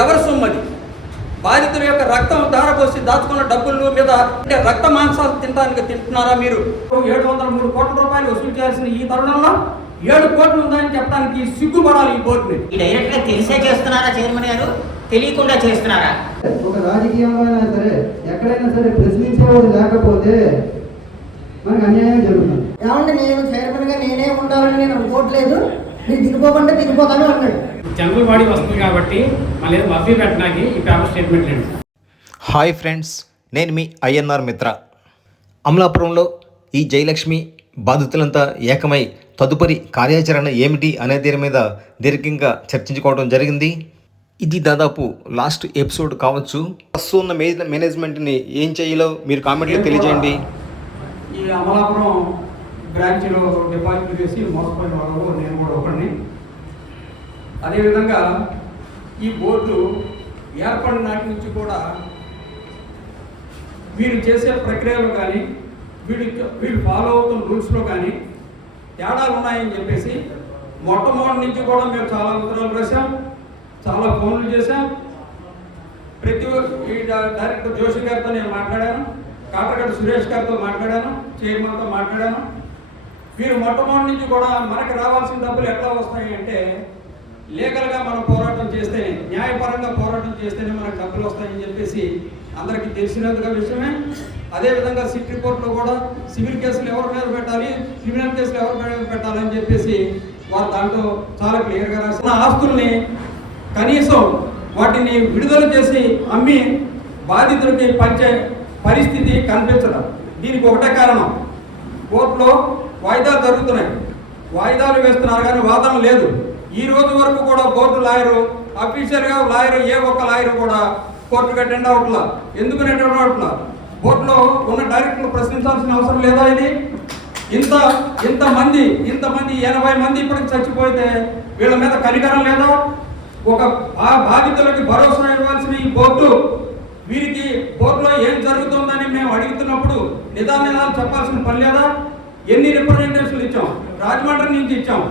ఎవరి సొమ్మది? బాధితుల యొక్క రక్తం ధారపోసి దాచుకున్న డబ్బుల మీద అంటే రక్త మాంసాలు తింటున్నారా మీరు? 703 కోట్ల రూపాయలు వసూలు చేయాల్సిన ఈ తరుణంలో 7 కోట్లు ఉందని చెప్పడానికి సిగ్గుపడాలి ఈ బోర్డుని. డైరెక్ట్ గా తెలిసే చేస్తున్నారా చైర్మన్ గారు, తెలియకుండా చేస్తున్నారా? ఒక రాజకీయంలో అయినా సరే ఎక్కడైనా సరే ప్రశ్నించేవాడు లేకపోతే మనకు అన్యాయం జరుగుతుంది. ఏమంటే నేను చైర్మన్ గా నేనే ఉండాలని నేను అనుకోవట్లేదు, మీరు దిగిపోకుండా దిగిపోతాను అన్నాడు. జనరల్ బాడీ వస్తుంది కాబట్టి మళ్ళీ మభ్య పెట్టడానికి ఈ పేపర్ స్టేట్మెంట్ లేదు. హాయ్ ఫ్రెండ్స్, నేను మీ ఐఎన్ఆర్ మిత్ర. అమలాపురంలో ఈ జయలక్ష్మి బాధితులంతా ఏకమై తదుపరి కార్యాచరణ ఏమిటి అనే దీని మీద దీర్ఘంగా చర్చించుకోవడం జరిగింది. ఇది దాదాపు లాస్ట్ ఎపిసోడ్ కావచ్చు. ప్రస్తుతం ఉన్న మేనేజ్మెంట్ని ఏం చేయాలో మీరు కామెంట్లో తెలియజేయండి. ఈ అమలాపురం బ్రాంచ్లో డిపాజిట్ చేసి మోసపోయిన వాళ్ళు నేను కూడా ఒకరిని. అదేవిధంగా ఈ బోర్డు ఏర్పడిన నాటి నుంచి కూడా వీరు చేసే ప్రక్రియలో కానీ వీళ్ళు ఫాలో అవుతున్న రూల్స్లో కానీ తేడాలు ఉన్నాయని చెప్పేసి మొట్టమొదటి నుంచి కూడా మేము చాలా ఉత్తరాలు రాసాం, చాలా ఫోన్లు చేశాం. ప్రతి డైరెక్టర్ జోషి గారితో నేను మాట్లాడాను, కాటగడ్డ సురేష్ గారితో మాట్లాడాను, చైర్మన్తో మాట్లాడాను. వీరు మొట్టమొదటి నుంచి కూడా మనకు రావాల్సిన డబ్బులు ఎట్లా వస్తాయి అంటే లీగల్గా మనం పోరాటం చేస్తేనే, న్యాయపరంగా పోరాటం చేస్తేనే మనకు డబ్బులు వస్తాయని చెప్పేసి అందరికీ తెలిసినందుగా విషయమే. అదేవిధంగా సిట్ రిపోర్ట్లో కూడా సివిల్ కేసులు ఎవరి మీద పెట్టాలి, క్రిమినల్ కేసులు ఎవరి మీద పెట్టాలని చెప్పేసి వారు దాంట్లో చాలా క్లియర్గా రాసిన ఆస్తుల్ని కనీసం వాటిని విడుదల చేసి అమ్మి బాధితులకి పంచే పరిస్థితి కనిపించడం. దీనికి ఒకటే కారణం, కోర్టులో వాయిదాలు జరుగుతున్నాయి, వాయిదాలు వేస్తున్నారు కానీ వాదన లేదు. ఈ రోజు వరకు కూడా బోర్డు లాయరు అఫీషియల్గా లాయరు ఏ ఒక్క లాయరు కూడా కోర్టుకు అటెండ్ అవట్లా. ఎందుకు అటెండ్ అవట్లా? బోర్డులో ఉన్న డైరెక్టర్లు ప్రశ్నించాల్సిన అవసరం లేదా? ఇది ఇంతమంది 80 మంది ఇప్పటికి చచ్చిపోతే వీళ్ళ మీద కనికరం లేదా? ఒక బాధితులకి భరోసా ఇవ్వాల్సిన ఈ బోర్డు వీరికి బోర్డులో ఏం జరుగుతుందని మేము అడుగుతున్నప్పుడు నిదానాలు చెప్పాల్సిన పని లేదా? ఎన్ని రిప్రజెంటేషన్లు ఇచ్చాం, రాజమండ్రి నుంచి ఇచ్చాం,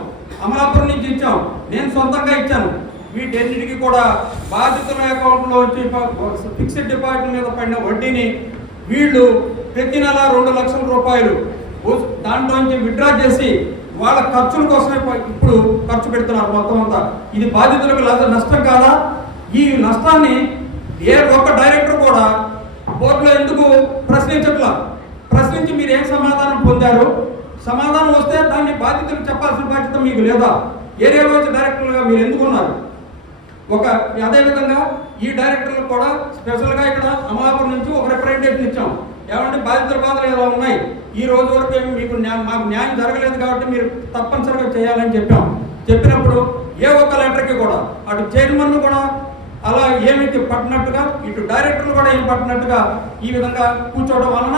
అమలాపురం నుంచి ఇచ్చాం, నేను సొంతంగా ఇచ్చాను. వీటన్నిటికీ కూడా బాధితుల అకౌంట్లో వచ్చి ఫిక్స్డ్ డిపాజిట్ మీద పడిన వడ్డీని వీళ్ళు ప్రతి నెల 2 లక్షల రూపాయలు దాంట్లోంచి విత్డ్రా చేసి వాళ్ళ ఖర్చుల కోసమే ఇప్పుడు ఖర్చు పెడుతున్నారు మొత్తం అంతా. ఇది బాధితులకు నష్టం కాదా? ఈ నష్టాన్ని ఏ ఒక్క డైరెక్టర్ కూడా బోర్డులో ఎందుకు ప్రశ్నించట్లా? ప్రశ్నించి మీరు ఏం సమాధానం పొందారు? సమాధానం వస్తే దాన్ని బాధితులకు చెప్పాల్సిన బాధ్యత మీకు లేదా? ఏరియా వచ్చి డైరెక్టర్లుగా మీరు ఎందుకు ఉన్నారు? అదేవిధంగా ఈ డైరెక్టర్లకు కూడా స్పెషల్గా ఇక్కడ అమలాపురం నుంచి ఒక రిప్రజెంటేషన్ ఇచ్చాం. ఏమంటే బాధితుల బాధలు ఎలా ఉన్నాయి, ఈ రోజు వరకు మీకు మాకు న్యాయం జరగలేదు కాబట్టి మీరు తప్పనిసరిగా చేయాలని చెప్పినప్పుడు ఏ ఒక్క లెటర్కి కూడా అటు చైర్మన్ కూడా అలా ఏమిటి పట్టినట్టుగా ఇటు డైరెక్టర్లు కూడా ఏం పట్టినట్టుగా ఈ విధంగా కూర్చోవడం వలన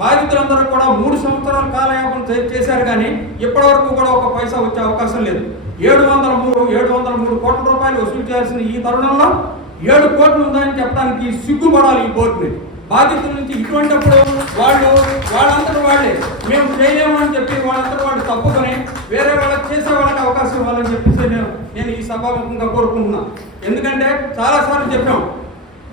బాధితులందరూ కూడా 3 సంవత్సరాల కాలయాపన చేశారు కానీ ఇప్పటివరకు కూడా ఒక పైసా వచ్చే అవకాశం లేదు. 703 కోట్ల రూపాయలు వసూలు చేయాల్సిన ఈ తరుణంలో 7 కోట్లు ఉందని చెప్పడానికి సిగ్గుపడాలి ఈ బోర్డుని. బాధితుల నుంచి ఇటువంటిప్పుడు వాళ్ళందరూ వాళ్ళే మేము చేయలేము అని చెప్పి వాళ్ళందరూ వాళ్ళు తప్పుకొని వేరే వాళ్ళకి చేసే వాళ్ళకి అవకాశం ఇవ్వాలని చెప్పేసి నేను ఈ సభాముఖంగా కోరుకుంటున్నాను. ఎందుకంటే చాలాసార్లు చెప్పాం,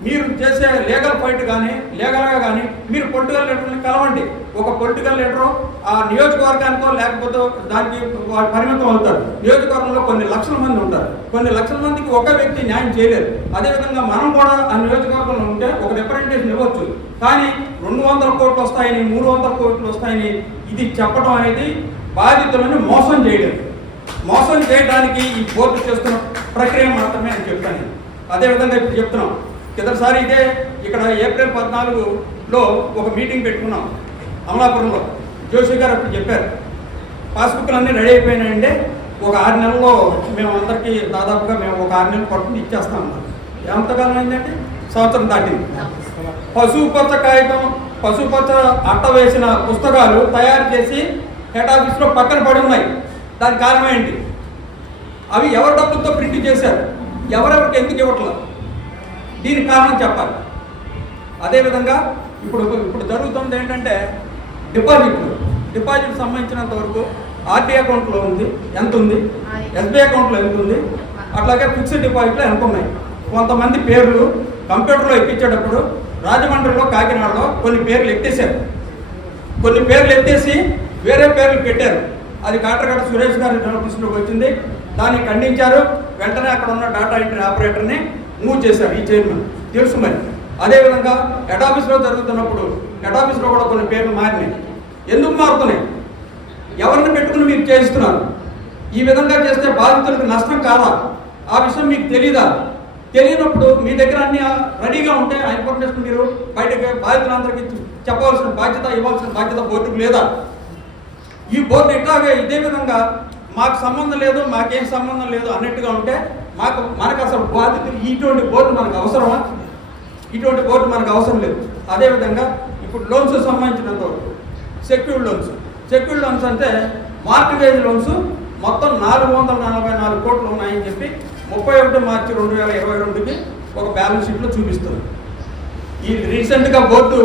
మీరు చేసే లీగల్ ఫైట్ కానీ లీగల్గా కానీ మీరు పొలిటికల్ లీడర్ని కలవండి. ఒక పొలిటికల్ లీడరు ఆ నియోజకవర్గానికో లేకపోతే దానికి పరిమితం అవుతారు. నియోజకవర్గంలో కొన్ని లక్షల మంది ఉంటారు, కొన్ని లక్షల మందికి ఒక వ్యక్తి న్యాయం చేయలేరు. అదేవిధంగా మనం కూడా ఆ నియోజకవర్గంలో ఉంటే ఒక రిప్రజెంటేషన్ ఇవ్వచ్చు, కానీ 200 కోట్లు వస్తాయని 300 కోట్లు వస్తాయని ఇది చెప్పడం అనేది బాధితులను మోసం చేయడానికి ఈ బోర్డు చేస్తున్న ప్రక్రియ మాత్రమే అని చెప్పాను. అదేవిధంగా ఇప్పుడు చెప్తున్నాం, కిందసారి ఇదే ఇక్కడ ఏప్రిల్ 14లో ఒక మీటింగ్ పెట్టుకున్నాం అమలాపురంలో. జోషి గారు అప్పుడు చెప్పారు పాస్బుక్లు అన్నీ రెడీ అయిపోయినాయంటే ఒక 6 నెలల్లో మేము అందరికీ దాదాపుగా మేము ఒక 6 నెలలు పట్టుకుని ఇచ్చేస్తాం. ఎంతకాలం అయిందంటే సంవత్సరం దాటింది. పశుపచ్చ కాగితం, పశుపచ్చ అట్ట వేసిన పుస్తకాలు తయారు చేసి హెడ్ ఆఫీస్లో పక్కన పడి ఉన్నాయి. దానికి కారణం ఏంటి? అవి ఎవరి డబ్బులతో ప్రింట్ చేశారు, ఎవరెవరికి ఎందుకు ఇవ్వట్లేదు, దీనికి కారణం చెప్పాలి. అదేవిధంగా ఇప్పుడు జరుగుతుంది ఏంటంటే డిపాజిట్ సంబంధించినంత వరకు ఆర్డీ అకౌంట్లో ఉంది ఎంత ఉంది, ఎస్బీఐ అకౌంట్లో ఎంత ఉంది, అట్లాగే ఫిక్స్డ్ డిపాజిట్లో ఎంత ఉన్నాయి. కొంతమంది పేర్లు కంప్యూటర్లో ఎక్కించేటప్పుడు రాజమండ్రిలో కాకినాడలో కొన్ని పేర్లు ఎత్తేసారు. కొన్ని పేర్లు ఎత్తేసి వేరే పేర్లు పెట్టారు. అది కాటరగడ్డ సురేష్ గారి నోటీసులోకి వచ్చింది. దాన్ని ఖండించారు. వెంటనే అక్కడ ఉన్న డేటా ఎంట్రీ ఆపరేటర్ని మూవ్ చేశారు ఈ చైర్మన్. తెలుసు మరి. అదేవిధంగా హెడ్ ఆఫీస్లో జరుగుతున్నప్పుడు హెడ్ ఆఫీస్లో కూడా కొన్ని పేర్లు మారినాయి. ఎందుకు మారుతున్నాయి? ఎవరిని పెట్టుకుని మీరు చేయిస్తున్నారు? ఈ విధంగా చేస్తే బాధితులకు నష్టం కాదా? ఆ విషయం మీకు తెలీదా? తెలియనప్పుడు మీ దగ్గర అన్ని రెడీగా ఉంటే ఆ ఇన్ఫర్మేషన్ మీరు బయటకు బాధితులందరికీ చెప్పవలసిన బాధ్యత, ఇవ్వాల్సిన బాధ్యత బోర్డుకు లేదా? ఈ బోర్డు ఇట్లాగే ఇదే విధంగా మాకు సంబంధం లేదు, మాకేం సంబంధం లేదు అన్నట్టుగా ఉంటే మనకు అసలు బాధ్యత ఇటువంటి బోర్డు మనకు అవసరమా? ఇటువంటి బోర్డు మనకు అవసరం లేదు. అదేవిధంగా ఇప్పుడు లోన్స్ సంబంధించినంత వరకు సెక్యూర్డ్ లోన్స్ అంటే మార్టిగేజ్ లోన్స్ మొత్తం 444 కోట్లు ఉన్నాయని చెప్పి 31 మార్చి 2022కి ఒక బ్యాలెన్స్ షీట్లో చూపిస్తుంది. ఈ రీసెంట్గా బోర్డు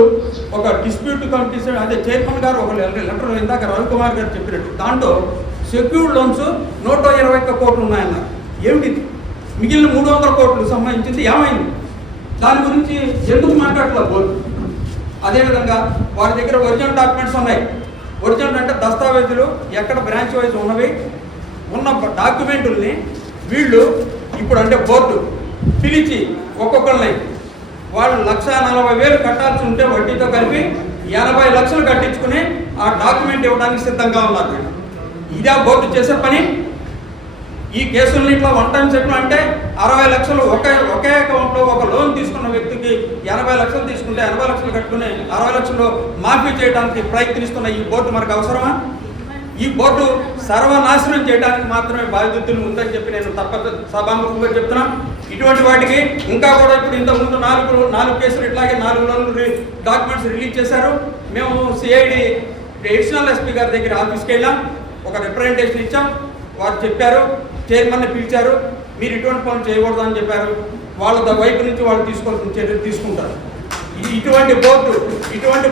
ఒక డిస్ప్యూట్ కమిటీ, అదే చైర్మన్ గారు ఒక లెటర్ ఇందాక రవికుమార్ గారు చెప్పినట్టు దాంట్లో సెక్యూర్డ్ లోన్స్ 121 కోట్లు ఉన్నాయన్నారు. ఏమిటి మిగిలిన 300 కోట్లు సంబంధించింది ఏమైంది? దాని గురించి ఎందుకు మాట్లాడలేదు బోర్డు? అదేవిధంగా వారి దగ్గర ఒరిజినల్ డాక్యుమెంట్స్ ఉన్నాయి. ఒరిజినల్ అంటే దస్తావేజులు ఎక్కడ బ్రాంచ్ వైజ్ ఉన్నవి ఉన్న డాక్యుమెంటుల్ని వీళ్ళు ఇప్పుడు అంటే బోర్డు పిలిచి ఒక్కొక్కరిని వాళ్ళు 1,40,000 కట్టాల్సి ఉంటే వడ్డీతో కలిపి 80 లక్షలు కట్టించుకుని ఆ డాక్యుమెంట్ ఇవ్వడానికి సిద్ధంగా ఉన్నారు. ఇదే బోర్డు చేసే పని. ఈ కేసుల్ని ఇట్లా వన్ టైం సెటిల్ అంటే 60 లక్షలు ఒకే అకౌంట్లో ఒక లోన్ తీసుకున్న వ్యక్తికి 80 లక్షలు తీసుకుంటే 80 లక్షలు కట్టుకుని 60 లక్షలు మాఫీ చేయడానికి ప్రయత్నిస్తున్న ఈ బోర్డు మనకు అవసరమా? ఈ బోర్డు సర్వనాశనం చేయడానికి మాత్రమే బాధ్యతలు ఉందని చెప్పి నేను తప్పక సభాముఖంగా చెప్తున్నాను. ఇటువంటి వాటికి ఇంకా కూడా ఇప్పుడు ఇంతకుముందు 4 కేసులు ఇట్లాగే 4 లోన్లు డాక్యుమెంట్స్ రిలీజ్ చేశారు. మేము సిఐడి అడిషనల్ ఎస్పీ గారి దగ్గర ఆఫీస్కి వెళ్ళాం, ఒక రిప్రజెంటేషన్ ఇచ్చాం. వారు చెప్పారు, చైర్మన్ని పిలిచారు, మీరు ఇటువంటి పనులు చేయకూడదు అని చెప్పారు. వాళ్ళ వైపు నుంచి వాళ్ళు తీసుకోవాల్సిన చర్యలు తీసుకుంటారు. ఇటువంటి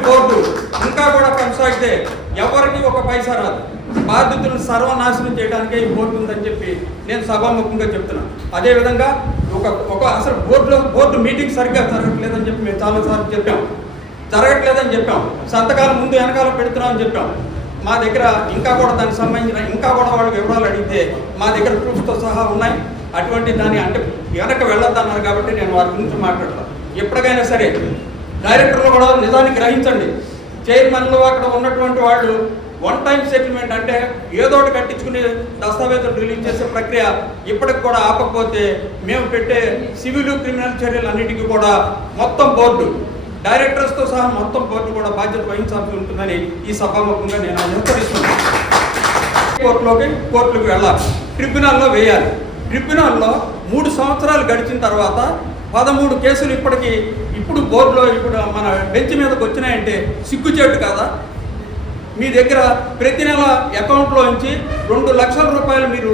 బోర్డు ఇంకా కూడా కొనసాగితే ఎవరికి ఒక పైసా రాదు. బాధ్యతలను సర్వనాశనం చేయడానికే ఈ బోర్డు ఉందని చెప్పి నేను సభాముఖంగా చెప్తున్నాను. అదేవిధంగా అసలు బోర్డు మీటింగ్ సరిగ్గా జరగట్లేదని చెప్పి మేము చాలాసార్లు జరగట్లేదని చెప్పాం. సంతకాలు ముందు వెనకాల పెడుతున్నామని చెప్పాం. మా దగ్గర ఇంకా కూడా దానికి సంబంధించిన ఇంకా కూడా వాళ్ళు వివరాలు అడిగితే మా దగ్గర ప్రూఫ్తో సహా ఉన్నాయి. అటువంటి దాన్ని అంటే వెనక వెళ్ళొద్దన్నారు కాబట్టి నేను వారి గురించి మాట్లాడతాను. ఎప్పటికైనా సరే డైరెక్టర్లు కూడా నిజాన్ని గ్రహించండి. చైర్మన్లు అక్కడ ఉన్నటువంటి వాళ్ళు వన్ టైం సెటిల్మెంట్ అంటే ఏదోటి కట్టించుకుని దస్తావేజులు రిలీజ్ చేసే ప్రక్రియ ఇప్పటికి కూడా ఆపకపోతే మేము పెట్టే సివిల్ క్రిమినల్ చర్యలు అన్నిటికీ కూడా మొత్తం బోర్డు డైరెక్టర్స్తో సహా మొత్తం బోర్డు కూడా బాధ్యత వహించాల్సి ఉంటుందని ఈ సభాముఖంగా నేను హెచ్చరిస్తున్నాను. కోర్టులకు వెళ్ళాలి, ట్రిబ్యునల్లో వేయాలి. ట్రిబ్యునల్లో 3 సంవత్సరాలు గడిచిన తర్వాత 13 కేసులు ఇప్పుడు బోర్డులో ఇప్పుడు మన బెంచ్ మీదకి వచ్చినాయంటే సిగ్గుచేటు కాదా? మీ దగ్గర ప్రతి నెల అకౌంట్లో నుంచి 2 లక్షల రూపాయలు మీరు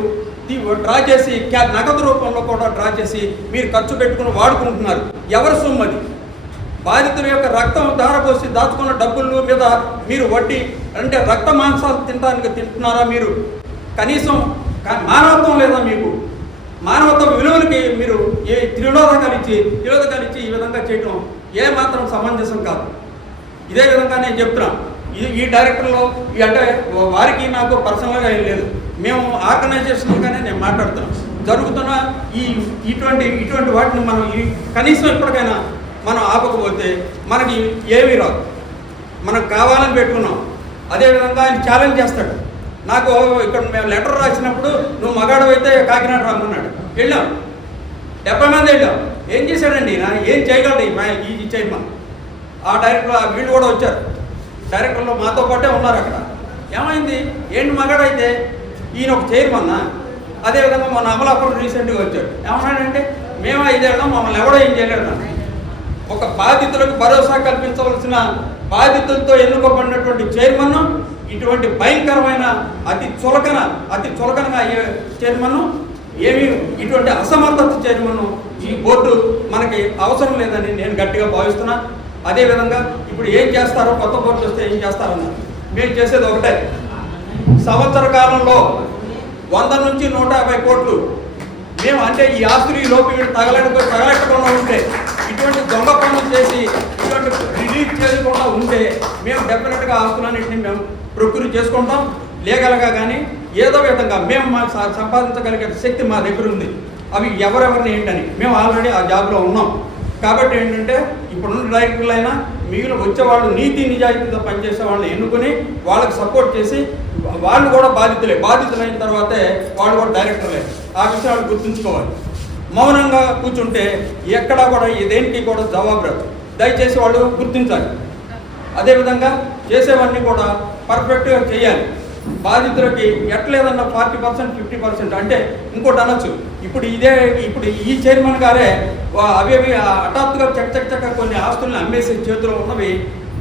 డ్రా చేసి నగదు రూపంలో కూడా డ్రా చేసి మీరు ఖర్చు పెట్టుకుని వాడుకుంటున్నారు. ఎవరి సొమ్ము అది? బాధితుల యొక్క రక్తం ధారపోసి దాచుకున్న డబ్బుల మీద మీరు వడ్డీ అంటే రక్త మాంసాలు తింటున్నారా? మీరు కనీసం మానవత్వం లేదా మీకు? మానవత్వ విలువలకి మీరు తిరోధకాలు ఇచ్చి ఈ విధంగా చేయటం ఏమాత్రం సమంజసం కాదు. ఇదే విధంగా నేను చెప్తున్నాను. ఈ డైరెక్టర్లో అంటే వారికి నాకు పర్సనల్గా ఏం లేదు, మేము ఆర్గనైజేషన్గానే నేను మాట్లాడుతున్నాను. జరుగుతున్న ఇటువంటి వాటిని మనం కనీసం ఇప్పటికైనా మనం ఆపకపోతే మనకి ఏమీ రాదు. మనకు కావాలని పెట్టుకున్నాం. అదేవిధంగా ఆయన ఛాలెంజ్ చేస్తాడు. నాకు ఇక్కడ మేము లెటర్ రాసినప్పుడు నువ్వు మగాడు అయితే కాకినాడ రమ్మన్నాడు. వెళ్ళాం, 70 మంది వెళ్ళాం. ఏం చేశాడండి? ఏం చేయగలడు ఈ చైర్మన్? ఆ డైరెక్టర్ వీళ్ళు కూడా వచ్చారు. డైరెక్టర్లు మాతో పాటే ఉన్నారు అక్కడ. ఏమైంది? ఏంటి మగాడైతే ఈయన ఒక చైర్మన్నా? అదేవిధంగా మన అమలాపురం రీసెంట్గా వచ్చాడు. ఏమన్నాడంటే మేము 5 ఏళ్ళం మమ్మల్ని ఎవడో ఏం చేయలేడు. ఒక బాధితులకు భరోసా కల్పించవలసిన బాధితులతో ఎన్నుకోబడినటువంటి చైర్మన్ ఇటువంటి భయంకరమైన అతి చులకనగా అయ్యే చైర్మన్, ఏమి ఇటువంటి అసమర్థత చైర్మన్ ఈ బోర్డు మనకి అవసరం లేదని నేను గట్టిగా భావిస్తున్నా. అదేవిధంగా ఇప్పుడు ఏం చేస్తారో, కొత్త బోర్డు వస్తే ఏం చేస్తారన్నారు. మేము చేసేది ఒకటే, సంవత్సర కాలంలో 100 నుంచి 150 కోట్లు మేము అంటే ఈ ఆస్తులు లోపు వీళ్ళు తగలెట్టకుండా ఉంటే, ఇటువంటి దొంగ పనులు చేసి ఇటువంటి రిలీజ్ చేయకుండా ఉంటే మేము డెఫినెట్గా ఆస్తులన్నింటినీ మేము ప్రొక్యూర్ చేసుకుంటాం. లీగల్గా కానీ ఏదో విధంగా మేము మాకు సంపాదించగలిగే శక్తి మా దగ్గర ఉంది. అవి ఎవరెవరిని ఏంటని మేము ఆల్రెడీ ఆ జాబ్లో ఉన్నాం. కాబట్టి ఏంటంటే ఇప్పుడున్న డైరెక్టర్లైనా మిగిలిన వచ్చేవాళ్ళు నీతి నిజాయితీతో పనిచేసే వాళ్ళని ఎన్నుకొని వాళ్ళకి సపోర్ట్ చేసి, వాళ్ళు కూడా బాధితులైన తర్వాతే వాళ్ళు కూడా డైరెక్టర్లే. ఆ విషయాలు గుర్తుంచుకోవాలి. మౌనంగా కూర్చుంటే ఎక్కడా కూడా దేనికి కూడా జవాబు రాదు. దయచేసి వాళ్ళు గుర్తించాలి. అదేవిధంగా చేసేవన్నీ కూడా పర్ఫెక్ట్గా చేయాలి. బాధితులకి ఎట్లేదన్నా 40%, 50% అంటే ఇంకోటి అనొచ్చు. ఇప్పుడు ఈ చైర్మన్ గారే అవి హఠాత్తుగా చక్క కొన్ని ఆస్తుల్ని అమ్మేసి చేతిలో ఉన్నవి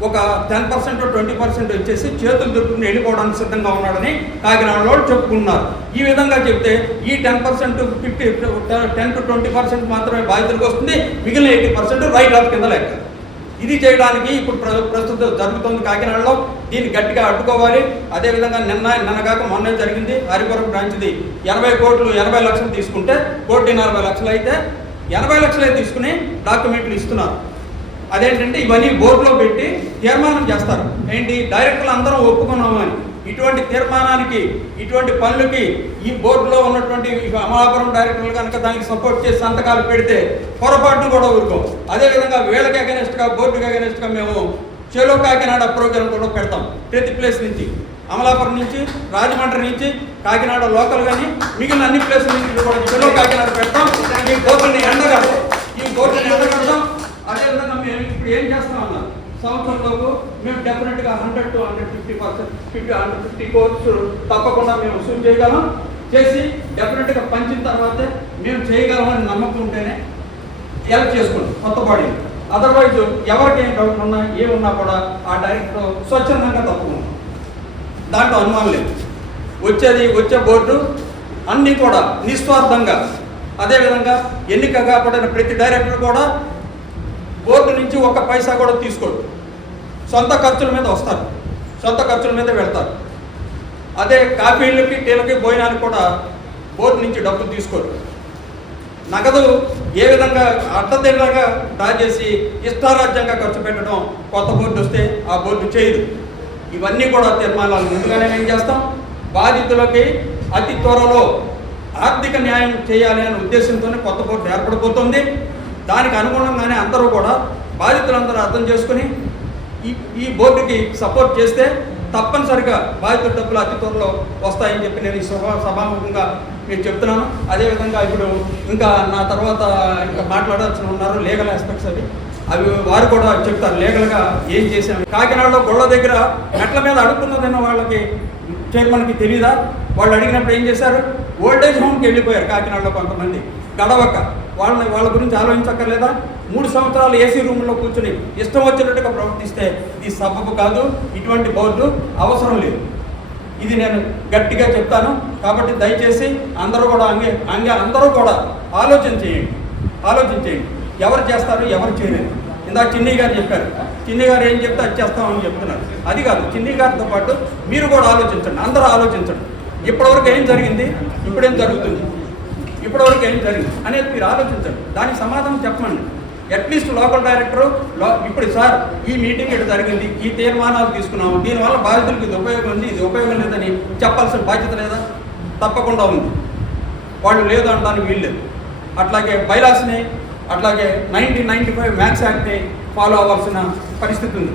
ఒక 10%, 20% వచ్చేసి చేతులు దొరుకుని వెళ్ళిపోవడానికి సిద్ధంగా ఉన్నాడని కాకినాడలో చెప్పుకున్నారు. ఈ విధంగా చెప్తే ఈ 10%, 10 to 20% మాత్రమే బాధితులకు వస్తుంది. మిగిలిన 80% రైట్ ఆఫ్ కింద లెక్క. ఇది చేయడానికి ఇప్పుడు ప్రస్తుతం జరుగుతుంది కాకినాడలో. దీన్ని గట్టిగా అడ్డుకోవాలి. అదేవిధంగా నిన్నగాక మొన్న జరిగింది హరిపురం బ్రాంచ్ది 80 కోట్లు 80 లక్షలు తీసుకుంటే 1,40 లక్షలు అయితే 80 లక్షలే తీసుకుని డాక్యుమెంట్లు ఇస్తున్నారు. అదేంటంటే ఇవన్నీ బోర్డులో పెట్టి తీర్మానం చేస్తారు. ఏంటి, డైరెక్టర్లు అందరం ఒప్పుకున్నాము అని. ఇటువంటి తీర్మానానికి, ఇటువంటి పనులకి ఈ బోర్డులో ఉన్నటువంటి అమలాపురం డైరెక్టర్లు కనుక దానికి సపోర్ట్ చేసి సంతకాలు పెడితే పొరపాటును కూడా ఊరుకోం. అదేవిధంగా వీళ్ళకి అగెనెస్ట్గా, బోర్డుకి అగెనెస్ట్గా మేము చెలో కాకినాడ ప్రోగ్రాం కూడా పెడతాం. ప్రతి ప్లేస్ నుంచి, అమలాపురం నుంచి, రాజమండ్రి నుంచి, కాకినాడ లోకల్ కానీ మిగిలిన అన్ని ప్లేసుల నుంచి కూడా చెలో కాకినాడ పెడతాం. ఈ బోర్డుని ఎండగడతాం. అదేవిధంగా మేము ఇప్పుడు ఏం చేస్తాం అన్నారు, సంవత్సరంలోపు మేము డెఫినెట్గా 100 to 150 కోర్సు తప్పకుండా మేము వసూలు చేయగలం. చేసి డెఫినెట్గా పంచిన తర్వాతే మేము చేయగలమని నమ్మకం ఉంటేనే హెల్ప్ చేసుకుంటాం కొత్త బాడీ. అదర్వైజ్ ఎవరికి ఏం డౌట్ ఉన్నా ఏమున్నా కూడా ఆ డైరెక్టర్ స్వచ్ఛందంగా తప్పుకుంటాం. దాంట్లో అనుమానం లేదు. వచ్చే బోర్డు అన్నీ కూడా నిస్వార్థంగా, అదేవిధంగా ఎన్నిక కాబడిన ప్రతి డైరెక్టర్ కూడా బోర్డు నుంచి 1 పైసా కూడా తీసుకోడు. సొంత ఖర్చుల మీద వస్తారు, సొంత ఖర్చుల మీద వెళ్తారు. అదే కాఫీలకి, టీలకి, భోజనానికి కూడా బోర్డు నుంచి డబ్బులు తీసుకోరు. నగదు ఏ విధంగా అడ్డదిడ్డగా డ్రా చేసి ఇష్టారాజ్యంగా ఖర్చు పెట్టడం కొత్త బోర్డు వస్తే ఆ బోర్డు చేయదు. ఇవన్నీ కూడా తీర్మానాలు ముందుగానే ఏం చేస్తాం. బాధితులకి అతి త్వరలో ఆర్థిక న్యాయం చేయాలి అనే ఉద్దేశంతోనే కొత్త బోర్డు ఏర్పడిపోతుంది. దానికి అనుగుణంగానే అందరూ కూడా బాధితులందరూ అర్థం చేసుకుని ఈ బోర్డుకి సపోర్ట్ చేస్తే తప్పనిసరిగా బాధితుల డబ్బులు అతి త్వరలో వస్తాయని చెప్పి నేను ఈ సభాముఖంగా మీకు చెప్తున్నాను. అదేవిధంగా ఇప్పుడు ఇంకా నా తర్వాత ఇంకా మాట్లాడాల్సిన ఉన్నారు లీగల్ ఆస్పెక్ట్స్ అవి వారు కూడా చెప్తారు లీగల్గా ఏం చేశాము. కాకినాడలో గొళ్ళ దగ్గర మెట్ల మీద అడుక్కున్నదన్న వాళ్ళకి చైర్మన్కి తెలియదా? వాళ్ళు అడిగినప్పుడు ఏం చేశారు, ఓల్డేజ్ హోమ్కి వెళ్ళిపోయారు. కాకినాడలో కొంతమంది గడవక వాళ్ళ గురించి ఆలోచించక్కర్లేదా? 3 సంవత్సరాలు ఏసీ రూమ్లో కూర్చుని ఇష్టం వచ్చినట్టుగా ప్రవర్తిస్తే ఇది సబబు కాదు. ఇటువంటి బోర్డు అవసరం లేదు. ఇది నేను గట్టిగా చెప్తాను. కాబట్టి దయచేసి అందరూ కూడా అందరూ కూడా ఆలోచన చేయండి. ఎవరు చేస్తారు, ఎవరు చేయలేదు. ఇందాక చిన్ని గారు చెప్పారు, చిన్ని గారు ఏం చెప్తే అది చేస్తామని చెప్తున్నారు. అది కాదు, చిన్ని గారితో పాటు మీరు కూడా ఆలోచించండి, అందరూ ఆలోచించండి. ఇప్పటివరకు ఏం జరిగింది, ఇప్పుడేం జరుగుతుంది, ఇప్పటివరకు ఏం జరిగింది అనేది మీరు ఆలోచించండి. దానికి సమాధానం చెప్పండి. అట్లీస్ట్ లోకల్ డైరెక్టరు ఇప్పుడు సార్ ఈ మీటింగ్ ఇటు జరిగింది, ఈ తీర్మానాలు తీసుకున్నాము, దీనివల్ల బాధితులకు ఇది ఉపయోగం ఉంది, ఇది ఉపయోగం లేదని చెప్పాల్సిన బాధ్యత లేదా? తప్పకుండా ఉంది. వాళ్ళు లేదు అనడానికి వీల్లేదు. అట్లాగే బైలాస్ని, అట్లాగే 1995 మ్యాక్స్ యాక్ట్ని ఫాలో అవ్వాల్సిన పరిస్థితి ఉంది.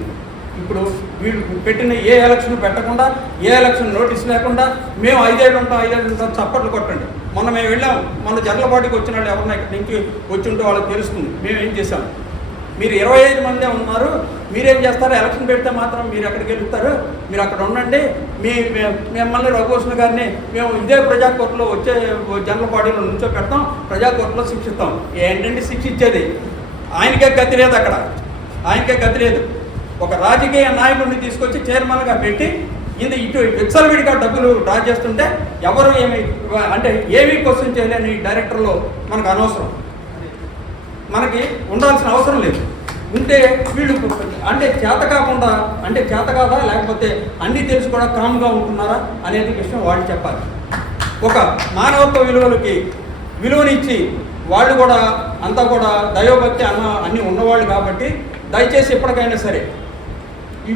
ఇప్పుడు వీళ్ళు పెట్టిన ఏ ఎలక్షన్ పెట్టకుండా, ఏ ఎలక్షన్ నోటీస్ లేకుండా మేము 5 ఏళ్ళు ఉంటాం చప్పట్లు కొట్టండి. మొన్న మేము వెళ్ళాము, మొన్న జర్లపాటికి వచ్చిన వాళ్ళు ఎవరన్నా ఇక్కడి నుంచి వచ్చి ఉంటే వాళ్ళకి తెలుస్తుంది మేము ఏం చేశాము. మీరు 25 మందే ఉన్నారు, మీరేం చేస్తారు? ఎలక్షన్ పెడితే మాత్రం మీరు ఎక్కడికి వెళ్తారు, మీరు అక్కడ ఉండండి. మిమ్మల్ని రఘుభూషణ్ గారిని మేము ఇదే ప్రజాకోర్టులో వచ్చే జర్లపాటిలో నుంచో పెడతాం, ప్రజాకోర్టులో శిక్షిస్తాం. ఏంటంటే శిక్ష ఇచ్చేది? ఆయనకే గతి లేదు, అక్కడ ఆయనకే గతి లేదు. ఒక రాజకీయ నాయకుడిని తీసుకొచ్చి చైర్మన్గా పెట్టి ఇటు విచ్చలవిడిగా డబ్బులు డ్రా చేస్తుంటే ఎవరు ఏమీ క్వశ్చన్ చేయలేని డైరెక్టర్లో మనకు అనవసరం, మనకి ఉండాల్సిన అవసరం లేదు. ఉంటే వీళ్ళు అంటే చేత కాకుండా అంటే చేత కాదా లేకపోతే అన్నీ తెలిసి కూడా కామ్గా ఉంటున్నారా అనేది విషయం వాళ్ళు చెప్పాలి. ఒక మానవత్వ విలువనిచ్చి వాళ్ళు కూడా అంతా కూడా దైవభక్తి అన్నీ ఉన్నవాళ్ళు కాబట్టి దయచేసి ఎప్పటికైనా సరే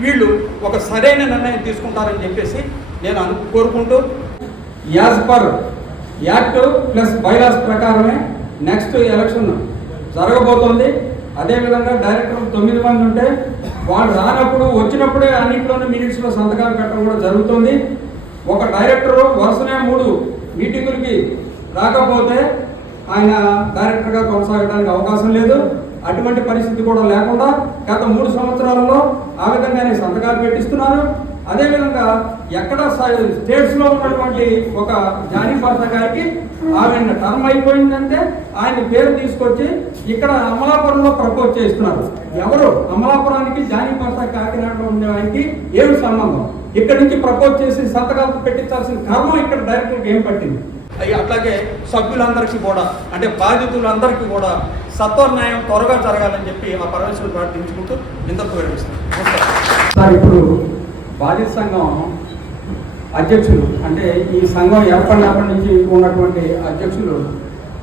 వీళ్ళు ఒక సరైన నిర్ణయం తీసుకుంటారని చెప్పేసి నేను కోరుకుంటూ as per act plus bylaws ప్రకారమే నెక్స్ట్ ఎలక్షన్ జరగబోతోంది. అదేవిధంగా డైరెక్టర్ 9 మంది ఉంటే వాళ్ళు రానప్పుడు వచ్చినప్పుడే అన్నింటిలోనే మినిట్స్లో సంతకాలు పెట్టడం కూడా జరుగుతుంది. ఒక డైరెక్టరు వరుసనే 3 మీటింగులకి రాకపోతే ఆయన డైరెక్టర్గా కొనసాగడానికి అవకాశం లేదు. అటువంటి పరిస్థితి కూడా లేకుండా గత 3 సంవత్సరాలలో ఆ విధంగానే సంతకాలు పెట్టిస్తున్నారు. అదేవిధంగా ఎక్కడ స్టేట్స్లో ఉన్నటువంటి ఒక జానీ పార్సా గారికి ఆమె టర్మ్ అయిపోయిందంటే ఆయన పేరు తీసుకొచ్చి ఇక్కడ అమలాపురంలో ప్రపోజ్ చేస్తున్నారు. ఎవరు అమలాపురానికి జానీ పార్సా కాకినాడలో ఉండే ఆయనకి ఏమి సంబంధం? ఇక్కడి నుంచి ప్రపోజ్ చేసి సంతకాలు పెట్టించాల్సిన కర్మ ఇక్కడ డైరెక్టర్కి ఏం పట్టింది? అట్లాగే సభ్యులందరికీ కూడా అంటే బాధితులందరికీ కూడా సత్వన్యాయం త్వరగా జరగాలని చెప్పి ఆ పరమేశ్వరుడు ప్రార్థించుకుంటూ ఇంతకు వివరిస్తాను. సార్, ఇప్పుడు బాధిత సంఘం అధ్యక్షులు అంటే ఈ సంఘం ఏర్పడినప్పటి నుంచి ఉన్నటువంటి అధ్యక్షులు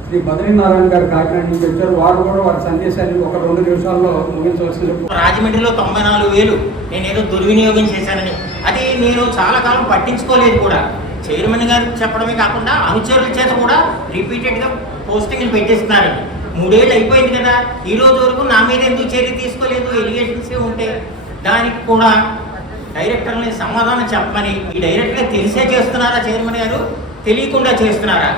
శ్రీ బద్రీనారాయణ గారు కాకినాడ నుంచి వచ్చారు. వారు కూడా వారి సందేశాన్ని ఒక 2 నిమిషాల్లో ముగించవలసింది. రాజమండ్రిలో 94,000 నేనేదో దుర్వినియోగం చేశానని అది నేను చాలా కాలం పట్టించుకోలేదు కూడా. చైర్మన్ గారు చెప్పడమే కాకుండా అనుచరుల చేత కూడా రిపీటెడ్గా పోస్టింగ్లు పెట్టిస్తున్నారు. 3 ఏళ్ళు అయిపోయింది కదా, ఈ రోజు వరకు నా మీద ఎందుకు చర్య తీసుకోలేదు? ఎలిగేషన్స్ ఉంటే దానికి కూడా డైరెక్టర్ని సమాధానం చెప్పమని. ఈ డైరెక్టర్ తెలిసే చేస్తున్నారా చైర్మన్ గారు, తెలియకుండా చేస్తున్నారా?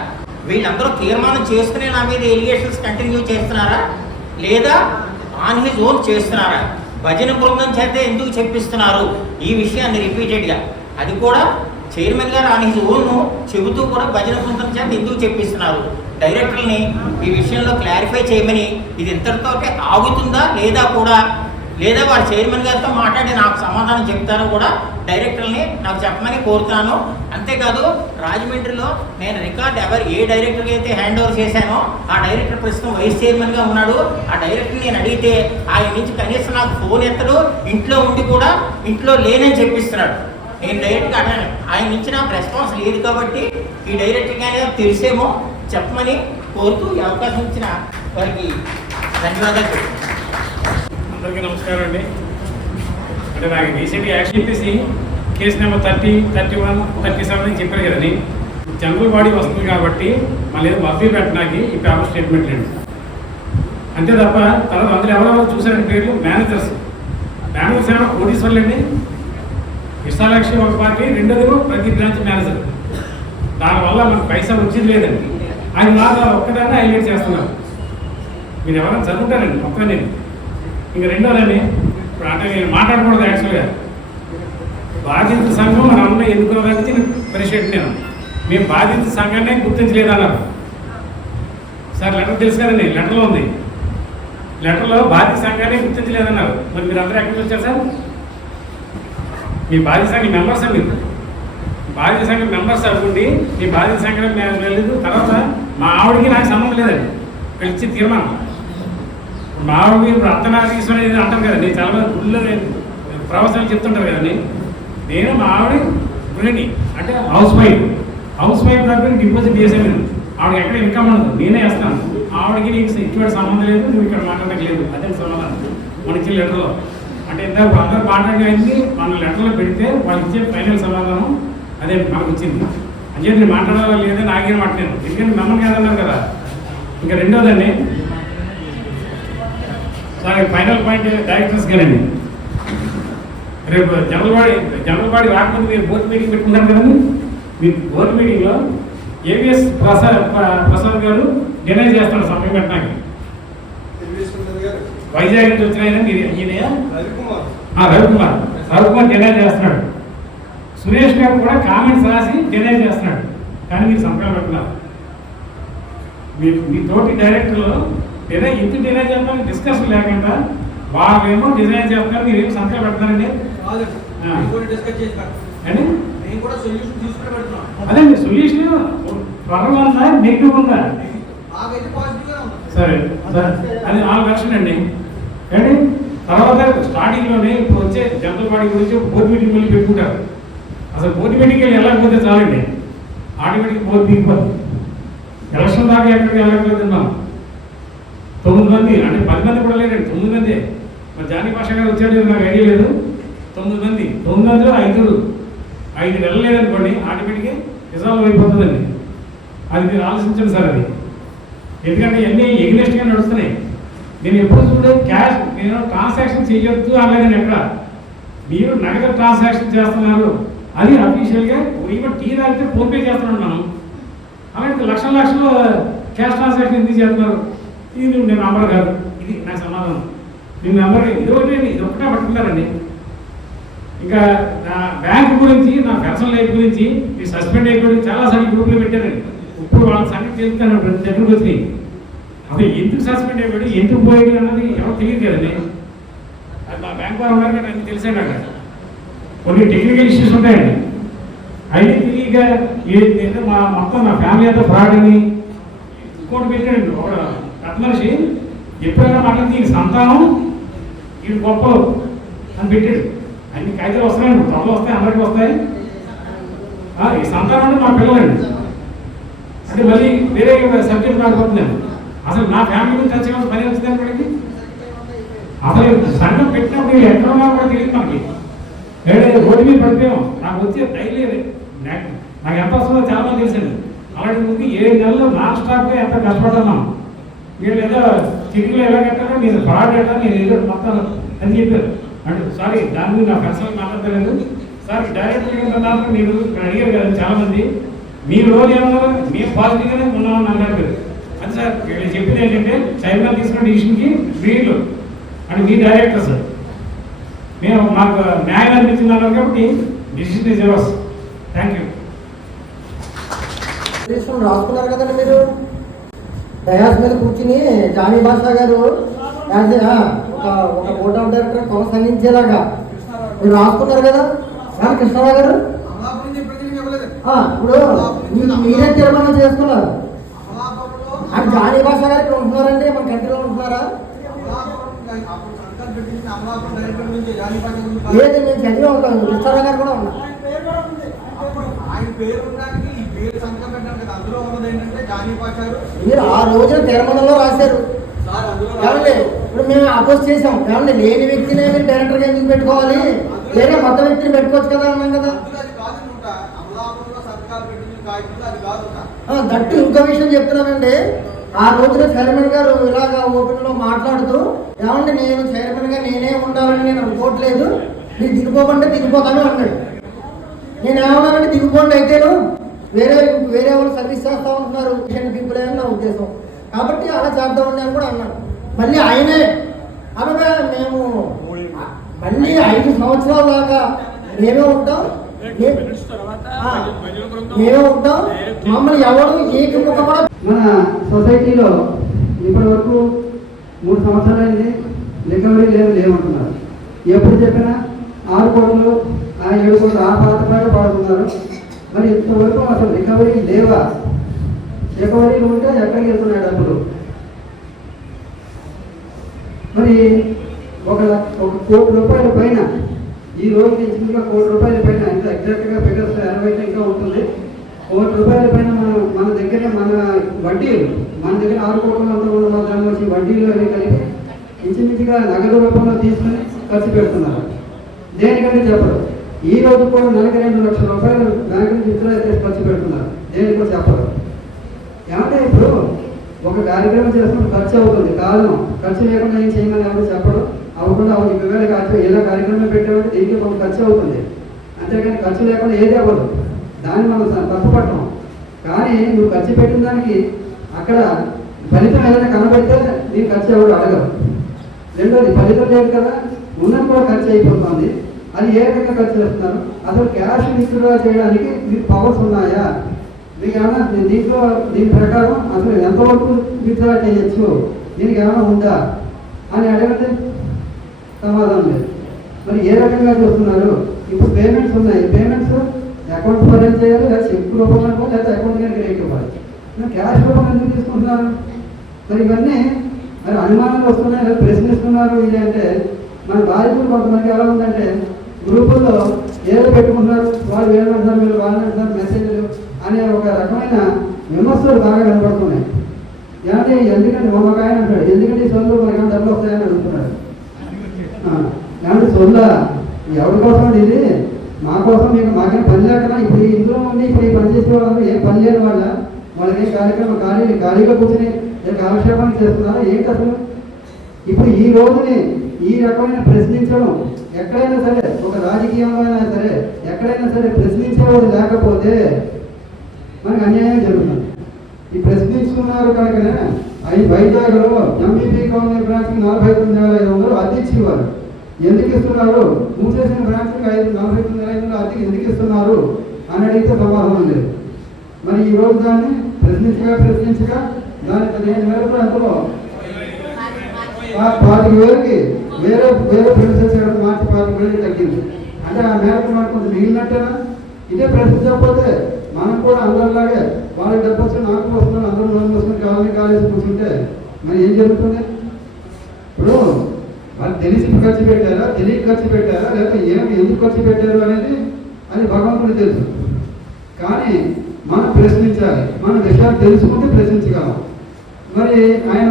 వీళ్ళందరూ తీర్మానం చేసుకునే నా మీద ఎలిగేషన్స్ కంటిన్యూ చేస్తున్నారా లేదా ఆన్ హిజ్ ఓన్ చేస్తున్నారా? భజన బృందం చేత ఎందుకు చెప్పిస్తున్నారు ఈ విషయాన్ని రిపీటెడ్గా? అది కూడా చైర్మన్ గారు ఆన్ హిజ్ ఓన్ చెబుతూ కూడా భజన బృందం చేత ఎందుకు చెప్పిస్తున్నారు? డైరెక్టర్ని ఈ విషయంలో క్లారిఫై చేయమని. ఇది ఇంతటితో ఆగుతుందా లేదా వారి చైర్మన్ గారితో మాట్లాడి నాకు సమాధానం చెప్తారో కూడా డైరెక్టర్ని నాకు చెప్పమని కోరుతున్నాను. అంతేకాదు రాజమండ్రిలో నేను రికార్డ్ ఏ డైరెక్టర్కి అయితే హ్యాండ్ ఓవర్ చేశానో ఆ డైరెక్టర్ ప్రస్తుతం వైస్ చైర్మన్గా ఉన్నాడు. ఆ డైరెక్టర్ నేను అడిగితే ఆయన నుంచి కనీసం నాకు ఫోన్ ఎత్తడు, ఇంట్లో ఉండి కూడా ఇంట్లో లేనని చెప్పిస్తున్నాడు. నేను డైరెక్ట్గా అన్నాను, ఆయన నుంచి నాకు రెస్పాన్స్ లేదు కాబట్టి ఈ డైరెక్టర్ కానీ తెలిసేమో చెప్పమని కోరుతూ ఈ అవకాశం ఇచ్చిన వారికి ధన్యవాదాలు. అందరికీ నమస్కారం అండి. అంటే నాకు రీసెంట్గా యాక్షన్ చెప్పేసి కేసు నెంబర్ 30, 31, 37 అని చెప్పారు కదండి. జనరల్ బాడీ వస్తుంది కాబట్టి మళ్ళీ ఏదో మబ్బీ పెట్టడానికి ఈ పేపర్ స్టేట్మెంట్ అండి. అంతే తప్ప తర్వాత అందరూ ఎవరెవరు చూసారంటే పేర్లు మేనేజర్స్ ఏమో కోటీశ్వర్లు అండి. విశాలాక్షి ఒక పార్టీ, రెండోది ప్రతి బ్రాంచ్ మేనేజర్. దానివల్ల మనకు పైసా వచ్చింది లేదండి. ఆయన మాత్రం ఒక్కదాన్ని హైలైట్ చేస్తున్నారు. మీరు ఎవరైనా చదువుతారండి ఒక్క నేను. ఇంకా రెండోదండి, ఇప్పుడు అంటే నేను మాట్లాడకూడదు యాక్చువల్గా. బాధిత సంఘం మన అన్న ఎన్నుకోవడానికి ప్రెసిడెంట్ నేను. మేము బాధిత సంఘాన్ని గుర్తించలేదన్నారు సార్. లెటర్ తెలుసు కదండి, లెటర్లో ఉంది. లెటర్లో బాధిత సంఘాన్ని గుర్తించలేదన్నారు. మరి మీరు అందరూ ఎక్కడికి వచ్చారు సార్? మీ బాధిత సంఘం మెంబర్స్ అండి. బాధిత సంఘం మెంబర్స్ అనుకోండి, మీ బాధిత సంఘం వెళ్ళలేదు. తర్వాత మా ఆవిడకి నాకు సంబంధం లేదండి. పిలిచి తీర్మానం మా ఆవిడకి ఇప్పుడు అర్ధనారీశ్వరం అనేది అంటారు కదండి. చాలా మంది గుళ్ళో ప్రవచనాలు చెప్తుంటారు కదండి. నేను మా ఆవిడ గృహిణి అంటే హౌస్ వైఫ్ దగ్గర డిపాజిట్ చేసాను. ఆవిడకి ఎక్కడ ఇన్కమ్ ఉండదు, నేనే వేస్తాను. ఆవిడకి నీకు ఇటువంటి సంబంధం లేదు, నువ్వు ఇక్కడ మాట్లాడలేదు. అదే సమాధానం మన ఇచ్చే లెటర్లో. అంటే ఇందాక అందరూ మాట్లాడేది మన లెటర్లో పెడితే వాళ్ళు ఇచ్చే ఫైనల్ సమాధానం అదే మనకు వచ్చింది. అంటే నేను మాట్లాడాలా లేదని ఆగిన మాట నేను, ఎందుకంటే మిమ్మల్ని కాదన్నారు కదా. ఇంకా రెండోదండి సార్, ఫైనల్ పాయింట్ డైరెక్టర్స్ గారండి. రేపు జనరల్ బాడీ రాకముందు మీరు బోర్డు మీటింగ్ పెట్టుకున్నారు కదండి. మీ బోర్డు మీటింగ్లో ఏవిఎస్ ప్రసాద్ గారు డినై చేస్తాడు సమయం పెట్టడానికి. వైజాగ్ నుంచి వచ్చిన రవికుమార్ డినై చేస్తున్నాడు. సురేష్ గారు కూడా కామెంట్స్ రాసి డినై చేస్తున్నాడు. కానీ మీరు సంతకాలు పెట్టుకున్నారు. మీ తోటి డైరెక్టర్లో ఇంటి డిజైన్ చేస్తారని డిస్కషన్ లేకుండా వాళ్ళేమో డిజైన్ చేస్తున్నారు, మీరు ఏం సంతకాలు పెడతారండి. అదే సొల్యూషన్ త్వరగా ఉందా నెగిటివ్ ఉందా? సరే అది 4 వెర్షన్ అండి. తర్వాత స్టార్టింగ్లోనే ఇప్పుడు వచ్చే జనరల్ బాడీ గురించి బోర్డు మీటింగ్ వెళ్ళి పెట్టుకుంటారు. అసలు బోర్డు మీటింగ్కి వెళ్ళి వెళ్ళకపోతే చాలండి, ఆటోమేటిక్ బోర్డు దిగిపోతుంది. ఎలక్షన్ దాకా ఎక్కడికి వెళ్ళకపోతున్నాం. 9 మంది అంటే 10 మంది కూడా లేదండి, 9 మంది. మరి జానీ భాష గారు వచ్చాడు నాకు ఐడియా లేదు. 9 మంది, 9 మందిలో 5 వెళ్ళలేదనుకోండి, ఆటోమేటిక్గా రిజాల్వ్ అయిపోతుందండి. అది మీరు ఆలోచించండి సార్. అది ఎందుకంటే ఇవన్నీ ఎగ్నెస్ట్గా నడుస్తున్నాయి. నేను ఎప్పుడు చూడే క్యాష్ నేను ట్రాన్సాక్షన్ చేయొద్దు అనలేదని ఎక్కడ. మీరు నగదు ట్రాన్సాక్షన్ చేస్తున్నారు, అది అఫీషియల్గా ఈవెన్ టీ తాగితే ఫోన్పే చేస్తున్నాను మనం. అలాంటి లక్షల క్యాష్ ట్రాన్సాక్షన్ ఎందుకు చేస్తున్నారు? ఇది నేను నంబర్ కాదు, ఇది నాకు సమాధానం. మీ నంబర్ ఇది ఒకటే పట్టుకుంటారండి. ఇంకా నా బ్యాంక్ గురించి, నా పర్సనల్ లైఫ్ గురించి, మీ సస్పెండ్ అయిపోయి చాలాసార్లు గ్రూప్లో పెట్టారండి. ఇప్పుడు వాళ్ళ సంగతి తెలుస్తాను ప్రతి దగ్గరకు వచ్చి. అసలు ఎందుకు సస్పెండ్ అయిపోయాడు, ఎందుకు పోయాడు అన్నది ఎవరు తెలియదు కదండి. అది మా బ్యాంక్ వారు ఉన్నారు కదా, అన్ని తెలిసాడు. అక్కడ కొన్ని టెక్నికల్ ఇష్యూస్ ఉంటాయండి. అయితే తెలియక ఏదైతే మొత్తం నా ఫ్యామిలీ అంతా ఫ్రాడ్ అని ఇంకోటి పెట్టాడండి. ఒక పెద్ద మనిషి ఎప్పుడైనా మాట్లాడి దీనికి సంతానం వీడు గొప్పలు అని పెట్టాడు. అన్ని కాగితాలు వస్తాయండి, త్వరలో వస్తాయి, అందరికీ వస్తాయి. ఈ సంతానం అంటే మా పిల్లలండి. అంటే మళ్ళీ వేరే సబ్జెక్ట్ మారిపోతున్నాను. అసలు నా ఫ్యామిలీ గురించి చర్చగా పని వచ్చింది అక్కడికి. అసలు సంఘం పెట్టినప్పుడు ఎక్కడ ఉన్నా కూడా తెలియదు మనకి. రోడ్డు మీద పడిపోయాం. నాకు వచ్చే డైలీ నాకు ఎంత వస్తుందో చాలా మంది తెలిసింది. అలాంటి ముందు 7 నెలలు నాన్ స్టాప్గా ఎంత కష్టపడుతున్నాం. వీళ్ళు ఏదో చిటికలు ఎలా కట్టారో నేను ఫ్రాడ్ కట్టాను, నేను ఏదో మొత్తం అని చెప్పారు. అంటే సారీ, దాని మీద నా పర్సనల్ మాట్లాడలేదు సార్. డైరెక్ట్గా మీరు అడిగారు కదా చాలామంది, మీ రోజు ఏమన్నారు, మేము పాజిటివ్గానే ఉన్నామని అన్నారు. అది సార్ వీళ్ళు చెప్పింది ఏంటంటే చైర్మన్ తీసుకున్న డిసిషన్కి వీళ్ళు అంటే మీ డైరెక్టర్ సార్ మేము మాకు న్యాయం అనిపించింది అన్నారు కాబట్టి decision is yours. Thank you. రాసుకున్నారు కదండి మీరు డయాస్ మీద కూర్చుని జానీ భాషా గారు ఒక బోర్డ్ ఆఫ్ డైరెక్టర్ కొనసాగించేలాగా మీరు రాసుకున్నారు కదా సార్. కృష్ణరావు గారు ఇప్పుడు మీరే తీర్మానం చేసుకున్నారు. అది జానీ భాషా గారు ఇక్కడ ఉంటున్నారంటే మన కంట్రీలో ఉంటున్నారా? లేదు, మేము చదివే ఉంటాం. కృష్ణరావు గారు కూడా ఉన్నారు. మీరు ఆ రోజున తీర్మానంలో రాశారు ఏమండి. ఇప్పుడు మేము అపోజ్ చేసాం ఏమండి, లేని వ్యక్తిని మీరు డైరెక్టర్గా ఎందుకు పెట్టుకోవాలి, వేరే కొత్త వ్యక్తిని పెట్టుకోవచ్చు కదా అన్నాం కదా. దట్టు ఇంకో విషయం చెప్తున్నానండి. ఆ రోజున చైర్మన్ గారు ఇలాగా ఓపెన్లో మాట్లాడుతూ ఏమండి, నేను చైర్మన్గా నేనే ఉండాలని నేను అనుకోవట్లేదు, మీరు దిగిపోకుండా దిగిపోతాను అన్నాడు. నేను ఏమన్నానంటే దిగిపోండి, అయితేను వేరే వాళ్ళు సర్వీస్ చేస్తూ ఉంటున్నారు పీపుల్ అని నా ఉద్దేశం. కాబట్టి అలా చేద్దామండి అని కూడా అన్నాడు. మళ్ళీ ఆయనే అనగా మేము మళ్ళీ 5 సంవత్సరాల దాకా మేమే ఉంటాం, మమ్మల్ని ఎవరు ఏకముఖ కూడా. మన సొసైటీలో ఇప్పటి వరకు 3 సంవత్సరాలైంది, రికవరీ లేవంటున్నారు. ఎప్పుడు చెప్పినా 6 కోట్లు 7 కోట్లు ఆ పాత పాట పాడుతున్నారు. మరి ఇంతవరకు అసలు రికవరీ లేవా? రికవరీలు ఉంటే ఎక్కడికి వెళ్తున్నాయి డబ్బులు? మరి 1 కోటి రూపాయల పైన ఈ రోజు ఇచ్చినగా 1 కోటి రూపాయల పైన, ఇంకా ఎగ్జాక్ట్గా ఫిగర్స్ 80 ఇంకా ఉంటుంది. 1 కోటి రూపాయల పైన మన దగ్గర మన వడ్డీలు మన దగ్గర 6 కోట్ల అంత ఉన్న దాని వచ్చి వడ్డీలు అవి కలిపి ఇంచుమించుగా నగదు రూపంలో తీసుకుని ఖర్చు పెడుతున్నారు. దేనికంటే చెప్పరు. ఈ రోజు కూడా నెలకి 2 లక్షల రూపాయలు బ్యాంకు నుంచి విత్డ్రా చేసి ఖర్చు పెడుతున్నారు. దేనికి కూడా చెప్పరు. ఏమంటే ఇప్పుడు ఒక కార్యక్రమం చేస్తున్న ఖర్చు అవుతుంది, కారణం ఖర్చు లేకుండా ఏం చేయమని ఎవరు చెప్పరు. అవ్వకుండా ఒకవేళ ఏదో కార్యక్రమం పెట్టేవాడు దీనికి కొంత ఖర్చు అవుతుంది, అంతేకాని ఖర్చు లేకుండా ఏది అవ్వదు. దాన్ని మనం తప్పుపడటం. కానీ నువ్వు ఖర్చు పెట్టిన దానికి అక్కడ ఫలితం ఏదైనా కనబడితే నీకు ఖర్చు ఎవరు అడగరు. రెండోది ఫలితం లేదు కదా, ఉన్నది కూడా ఖర్చు అయిపోతుంది. అది ఏ రకంగా ఖర్చు చేస్తున్నారు? అసలు క్యాష్ విత్డ్రా చేయడానికి మీకు పవర్స్ ఉన్నాయా? మీకు ఏమైనా దీని ప్రకారం అసలు ఎంతవరకు విత్డ్రా చేయొచ్చు, దీనికి ఏమైనా ఉందా అని అడిగితే సమాధానం లేదు. మరి ఏ రకంగా చూస్తున్నారు? ఇప్పుడు పేమెంట్స్ ఉన్నాయి, పేమెంట్స్ అకౌంట్ ఫరెన్స్ చేయాలి, లేదా చెక్ రూపంలో ఇవ్వాలి, లేదా అకౌంట్ కానీ క్రెడిట్ ఇవ్వాలి. క్యాష్ రూపంలో ఎందుకు తీసుకుంటున్నారు? మరి ఇవన్నీ మరి అనుమానాలు వస్తున్నాయి, లేదా ప్రశ్నిస్తున్నారు. ఇది అంటే మన బాధితులు కొంతమంది ఎలా ఉందంటే గ్రూపుల్లో ఏదో పెట్టుకుంటున్నారు, వాళ్ళు ఏమంటున్నారు, వీళ్ళు వాళ్ళు అంటున్నారు, మెసేజ్లు అనే ఒక రకమైన విమర్శలు బాగా కనపడుతున్నాయి. ఏమంటే ఎందుకంటే ఒక ఆయన అంటాడు, ఎందుకంటే ఈ సొల్లు మనకేమో డబ్బులు వస్తాయని అడుగుతున్నాడు. ఏమంటే సొల్ల ఎవరి కోసం ఇది, మా కోసం మీకు మాకేం పని లేకుండా ఇప్పుడు ఇందులో ఉండి ఇప్పుడు ఈ పని చేసే వాళ్ళు ఏం పని లేని వాళ్ళకి ఏం కార్యక్రమం ఖాళీగా కూర్చొని కాలక్షేపాన్ని చేస్తున్నారా ఏంటి అసలు? ఇప్పుడు ఈ రోజుని ఈ రకమైన ప్రశ్నించడం ఎక్కడైనా సరే, ఒక రాజకీయంలో అయినా సరే ఎక్కడైనా సరే ప్రశ్నించేవాడు లేకపోతే మనకు అన్యాయం జరుగుతుంది. ఈ ప్రశ్నిస్తున్నారు కనుకనే వైజాగ్లో ఎంబీపీ కాలనీ బ్రాంచ్కి 49,500 అద్దె ఇచ్చేవారు. ఎందుకు ఇస్తున్నారు? మూసేసిన బ్రాంచ్కి 49,500 అద్దెకి ఎందుకు ఇస్తున్నారు అని అడిగితే సమాధానం లేదు. మరి ఈ రోజు దాన్ని ప్రశ్నించగా దాని 15,000 అందులో 25,000కి వేరే ప్రొఫెసర్ చేయడం మార్చి 25,000 తగ్గింది. అంటే ఆ మేరకు మనకు కొంచెం మిగిలినట్టేనా? ఇదే ప్రశ్నించకపోతే మనం కూడా అందరిలాగే వాళ్ళకి డబ్బు వస్తే నాకు వస్తున్నాను, అందరూ లోన్ వస్తుంది, కాలేజీ కూర్చుంటే మరి ఏం జరుగుతుంది? ఇప్పుడు వాళ్ళు తెలిసి ఖర్చు పెట్టారా, తెలియక ఖర్చు పెట్టారా, లేకపోతే ఎందుకు ఖర్చు పెట్టారు అనేది అది భగవంతుడు తెలుసు. కానీ మనం ప్రశ్నించాలి, మనం విషయాలు తెలుసుకుంటే ప్రశ్నించగలం. మరి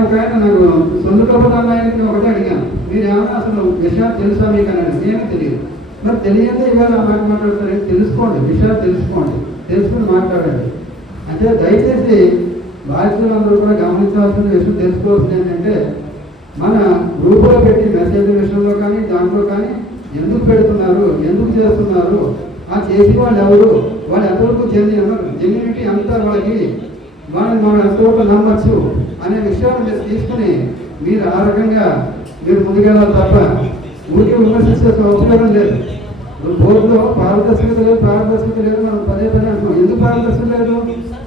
ఒక ఆయన నాకు సొంత ప్రభుత్వాన్ని ఆయనకి ఒకటే అడిగాను, మీరు ఏమన్నా అసలు విషయాలు తెలుసా మీకు అని? ఏమీ తెలియదు. మరి తెలియదే ఇవాళ ఆ మాట మాట్లాడతారు. తెలుసుకోండి, విషయాలు తెలుసుకోండి, తెలుసుకుని మాట్లాడండి. అంటే దయచేసి బాధితులందరూ కూడా గమనించాల్సిన విషయం, తెలుసుకోవాల్సింది ఏంటంటే మన గ్రూపులో పెట్టి మెసేజ్ విషయంలో కానీ దాంట్లో కానీ ఎందుకు పెడుతున్నారు, ఎందుకు చేస్తున్నారు, ఆ చేసి వాళ్ళు ఎవరు, వాళ్ళు ఎంతవరకు జెన్యూనిటీ అంతా వాళ్ళకి వాళ్ళని మనం ఎంతవరకు నమ్మచ్చు అనే విషయాలు మీరు తీసుకుని మీరు ఆ రకంగా మీరు ముందుకెళ్ళాలి తప్ప ఊరికి విమర్శించే ఉపయోగం లేదు. బోర్డులో పారదర్శకత లేదు మనం పదే అంటున్నాం. ఎందుకు పారదర్శకత లేదు?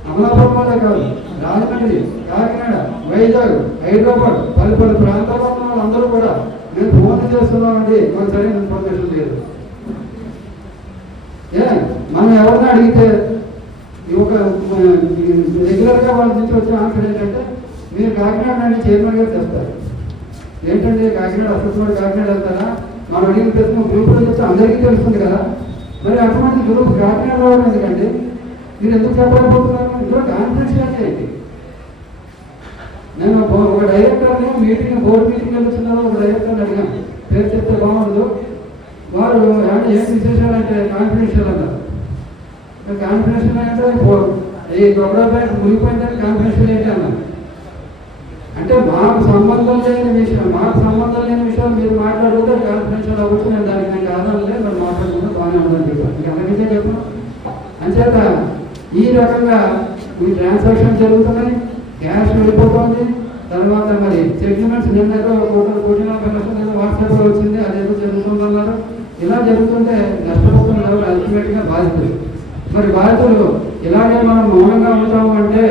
అమలాపురం వాళ్ళే కాదు, రాజమండ్రి, కాకినాడ, వైజాగ్, హైదరాబాద్ పలు ప్రాంతాల్లో ఉన్న వాళ్ళందరూ కూడా మేము ఫోన్ చేస్తున్నామండి, మాకు సరైన ఇన్ఫర్మేషన్ లేదు. మనం ఎవరిని అడిగితే ఒక రెగ్యులర్గా వాళ్ళ నుంచి వచ్చే ఆన్సర్ ఏంటంటే మీరు కాకినాడ అని చైర్మన్ గారు చెప్తారు. ఏంటంటే కాకినాడ అసలు కాకినాడ వెళ్తారా? మనం అడిగిన ప్రశ్న గ్రూప్లో చెప్తే అందరికీ తెలుస్తుంది కదా. మరి అటువంటి గ్రూప్ కాకినాడ రావడం ఎందుకండి? మీరు ఎందుకు చెప్పలేకపోతున్నారు? ఇందులో కాన్ఫిడెన్షియాలిటీ ఏంటి? నేను ఒక డైరెక్టర్ని బోర్డు మీటింగ్ వెళ్తున్నాను, ఒక డైరెక్టర్ని అడిగాను, పేరు చెప్తే బాగుండదు. వారు ఏం విశేషాలు అంటే కాన్ఫిడెన్షియల్ అన్నారు. కాన్ఫిడెన్షియల్ అంటే ఈ గొడవ బ్యాంక్ మునిగిపోయిందని కాన్ఫిడెన్షియల్ ఏంటి అన్నారు. అంటే మాకు సంబంధం లేని విషయాలు మీరు మాట్లాడితే కాన్ఫిడెన్షియల్ అవ్వచ్చు. నేను దానికి ఆధారం లేదు, మనం మాట్లాడుకుంటే బాగానే ఉందని చెప్పాను. ఇంకా అందరికీ చెప్పాను. అంచేత ఈ రకంగా ఈ ట్రాన్సాక్షన్ జరుగుతున్నాయి, క్యాష్ వెళ్ళిపోతుంది. తర్వాత మరి సెటిల్మెంట్స్ నిన్నగా 1,40,00,000 వాట్సాప్లో వచ్చింది, అదేదో జరుగుతుందన్నారు. ఇలా జరుగుతుంటే నష్టపోతున్న ఎవరు? అల్టిమేట్గా బాధితులు. మరి బాధితులు ఇలాగే మనం మౌనంగా ఉంటాము అంటే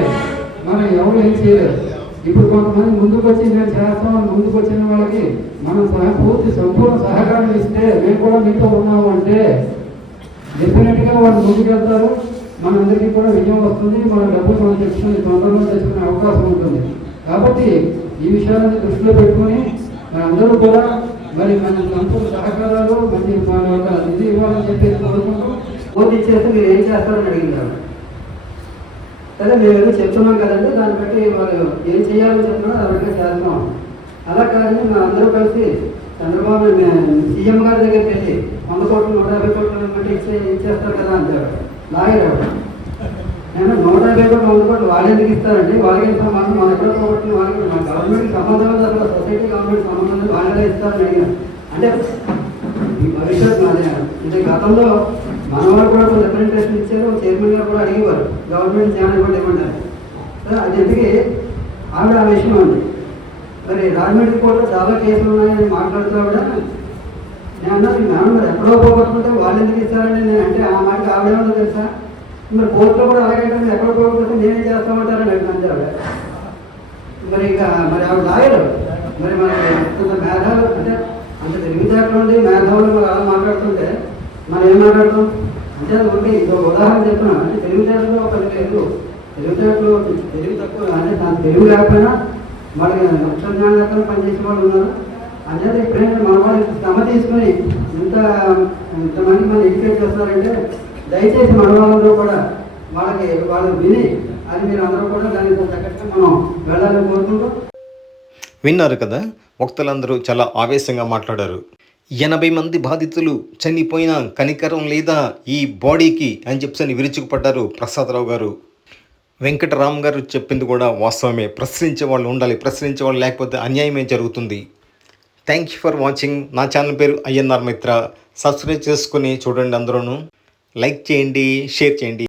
మనం ఎవరు ఏం చేయలేదు. ఇప్పుడు కొంతమంది ముందుకు వచ్చి మేము చేస్తామని ముందుకు వచ్చిన వాళ్ళకి మనం సంపూర్ణ సహకారం ఇస్తే మేము కూడా మీతో ఉన్నాము అంటే డెఫినెట్గా వాళ్ళు ముందుకు వెళ్తారు. మనందరికీ కూడా విజయం వస్తుంది, మన డబ్బులు మనం తెచ్చుకుని తొందరలో తెచ్చుకునే అవకాశం ఉంటుంది. కాబట్టి ఈ విషయాలను దృష్టిలో పెట్టుకొని అందరూ కూడా మరి మన సంపూర్ణ సహకారాలు మంచి మన యొక్క నిధి ఇవ్వాలని చెప్పేసి కోరుకుంటూ ఓటు ఇచ్చేస్తే మీరు ఏం చేస్తారని అడిగినారు. సరే మేము ఏదో చెప్తున్నాం కదండి, దాన్ని బట్టి వాళ్ళు ఏం చేయాలని చెప్తున్నారో దానికే చేస్తాం. అలా కానీ మేము అందరూ కలిసి చంద్రబాబు సీఎం గారి దగ్గరికి వెళ్ళి 100 కోట్లు 150 కోట్లు బట్టి ఇచ్చేస్తారు కదా అంటారు. లాగేవాడు నేను 150 కోట్లు 100 కోట్లు వాళ్ళు ఎందుకు ఇస్తారండి? వాళ్ళకి సంబంధం మన ఎక్కడ పోగొట్టిన వాళ్ళకి మన గవర్నమెంట్ సంబంధం అసలు సొసైటీ గవర్నమెంట్ సంబంధం వాళ్ళే ఇస్తారని అడిగాను. అంటే ఈ భవిష్యత్తు అదే అంటే గతంలో మన వాళ్ళు కూడా కొంచెం రిప్రజెంటేషన్ ఇచ్చారు, చైర్మన్ గారు కూడా అడిగేవారు గవర్నమెంట్ ఛానల్ కూడా ఇవ్వమంటారు. అది ఎందుకు ఆవిడ ఆ విషయం ఉంది. మరి రాజమండ్రి కోర్టులో చాలా కేసులు ఉన్నాయని మాట్లాడుతూ కూడా నేను అన్నాను, మేడం మరి ఎక్కడో పోగొట్టుకుంటే వాళ్ళు ఎందుకు ఇస్తారని నేను అంటే ఆ మాటకి ఆవిడేమో తెలుసా, మరి కోర్టులో కూడా అలాగే ఎక్కడో పోగొట్టుకుంటే నేనేం చేస్తామంటారని అడిగినంటే ఆవిడ. మరి ఇంకా మరి ఆవిడ లాయరు, మరి మనకి కొంత మేధావులు అంటే అంత తెలివితేటలు ఉండి మేధావులు మరి అలా మాట్లాడుతుంటే మనం ఏం మాట్లాడతాం అంటే అది ఒకటి ఉదాహరణ చెప్తున్నాను. అంటే తెలివితేటలో ఒకటి లేదు, తెలివి తక్కువ అంటే దాని తెలివి లేకపోయినా వాళ్ళకి లక్ష జ్ఞానం పనిచేసే వాళ్ళు ఉన్నారు. అంచేత ఎప్పుడైనా మన వాళ్ళు శ్రమ తీసుకొని ఇంతమంది మనం ఎడ్యుకేట్ చేస్తున్నారంటే దయచేసి మన వాళ్ళందరూ కూడా వాళ్ళు విని అది మీరు అందరూ కూడా దానికి తగ్గట్టుగా మనం వెళ్ళాలని కోరుకుంటూ. విన్నారు కదా, వక్తలందరూ చాలా ఆవేశంగా మాట్లాడారు. 80 మంది బాధితులు చనిపోయిన కనికరం లేదా ఈ బాడీకి అని చెప్పని విరుచుకుపడ్డారు ప్రసాదరావు గారు. వెంకటరామ్ గారు చెప్పింది కూడా వాస్తవమే. ప్రశ్నించే వాళ్ళు ఉండాలి, ప్రశ్నించే వాళ్ళు లేకపోతే అన్యాయమే జరుగుతుంది. Thank you for watching. నా ఛానల్ పేరు ఐఎన్ఆర్ మిత్ర. సబ్స్క్రైబ్ చేసుకుని చూడండి, అందరూ లైక్ చేయండి, షేర్ చేయండి.